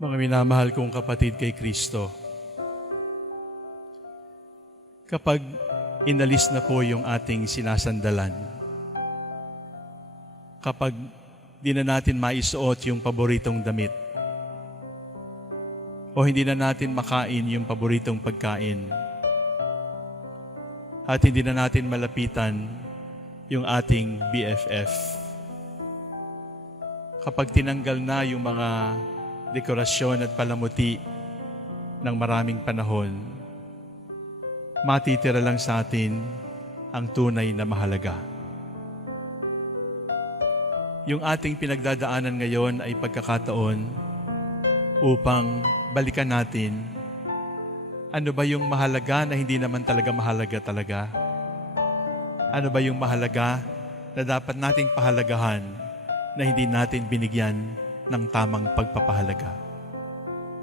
Mga minamahal kong kapatid kay Kristo, kapag inalis na po yung ating sinasandalan, kapag di na natin maisuot yung paboritong damit, o hindi na natin makain yung paboritong pagkain, at hindi na natin malapitan yung ating BFF. Kapag tinanggal na yung mga dekorasyon at palamuti ng maraming panahon, matitira lang sa atin ang tunay na mahalaga. Yung ating pinagdadaanan ngayon ay pagkakataon upang balikan natin ano ba yung mahalaga na hindi naman talaga mahalaga talaga? Ano ba yung mahalaga na dapat nating pahalagahan na hindi natin binigyan ng tamang pagpapahalaga?